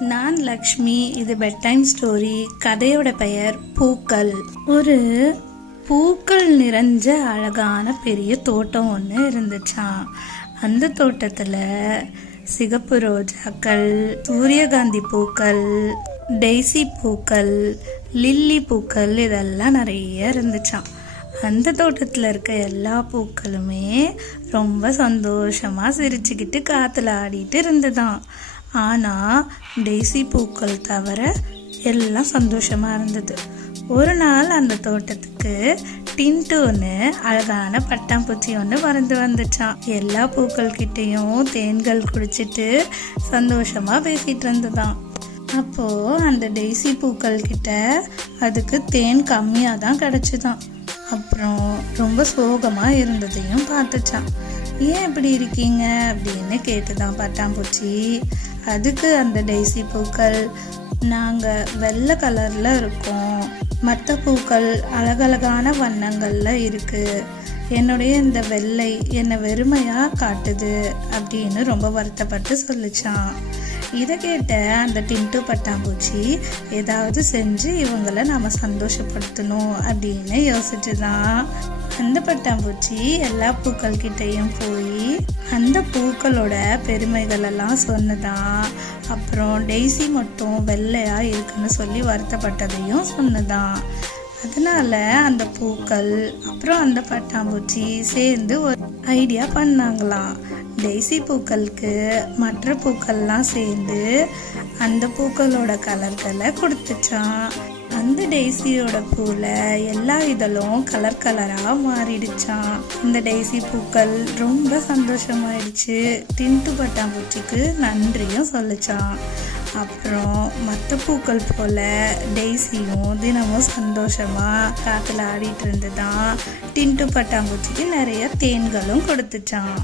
நான் லக்ஷ்மி. இது bed time story. கதையோட பெயர் பூக்கள். ஒரு பூக்கள் நிறைஞ்ச அழகான பெரிய தோட்டம் ஒன்று இருந்துச்சான். அந்த தோட்டத்துல சிகப்பு ரோஜாக்கள், சூரியகாந்தி பூக்கள், டெய்சி பூக்கள், லில்லி பூக்கள் இதெல்லாம் நிறைய இருந்துச்சான். அந்த தோட்டத்தில் இருக்க எல்லா பூக்களுமே ரொம்ப சந்தோஷமா சிரிச்சுக்கிட்டு காத்துல ஆடிட்டு இருந்ததாம். ஆனா டெய்சி பூக்கள் தவிர எல்லாம் சந்தோஷமா இருந்தது. ஒரு நாள் அந்த தோட்டத்துக்கு டின்ட்டுன்னு அழகான பட்டாம்பூச்சி ஒன்று பறந்து வந்துச்சான். எல்லா பூக்கள் கிட்டையும் தேன்கள் குடிச்சிட்டு சந்தோஷமா பேசிட்டு இருந்ததாம். அப்போ அந்த டெய்சி பூக்கள் கிட்ட அதுக்கு தேன் கம்மியா தான் கிடைச்சுதான். அப்புறம் ரொம்ப சோகமா இருந்ததையும் பார்த்துச்சான். ஏன் இப்படி இருக்கீங்க அப்படின்னு கேட்டுதான் பட்டாம்பூச்சி. அதுக்கு அந்த டெய்சி பூக்கள், நாங்க வெள்ளை கலர்ல இருக்கோம், மற்ற பூக்கள் அழகழகான வண்ணங்கள்ல இருக்கு, என்னுடைய இந்த வெள்ளை என்னை வெறுமையா காட்டுது அப்படின்னு ரொம்ப வருத்தப்பட்டு சொல்லிச்சான். இதை கேட்ட அந்த டின்ட்டு பட்டாம்பூச்சி ஏதாவது செஞ்சு இவங்களை நாம சந்தோஷப்படுத்தணும் அப்படின்னு யோசிச்சுதான் அந்த பட்டாம்பூச்சி எல்லா பூக்கள் கிட்டையும் போய் அந்த பூக்களோட பெருமைகள் எல்லாம் சொன்னதான். அப்புறம் டெய்சி மட்டும் வெள்ளையா இருக்குன்னு சொல்லி வருத்தப்பட்டதையும் சொன்னதான். அதனால அந்த பூக்கள் அப்புறம் அந்த பட்டாம்பூச்சி சேர்ந்து ஒரு ஐடியா பண்ணாங்களாம். டெய்சி பூக்களுக்கு மற்ற பூக்கள்லாம் சேர்ந்து அந்த பூக்களோட கலர்களை கொடுத்துச்சான். அந்த டெய்சியோட பூல எல்லா இதழும் கலர் கலரா மாறிடுச்சான். இந்த டெய்சி பூக்கள் ரொம்ப சந்தோஷமாயிடுச்சு. டின்ட்டு பட்டாம்பூச்சிக்கு நன்றியும் சொல்லிச்சான். அப்புறம் மற்ற பூக்கள் போல டெய்சியும் தினமும் சந்தோஷமா காத்துல ஆடிட்டு இருந்துதான். டின்ட்டு பட்டாம்பூச்சிக்கு நிறைய தேன்களும் கொடுத்துச்சான்.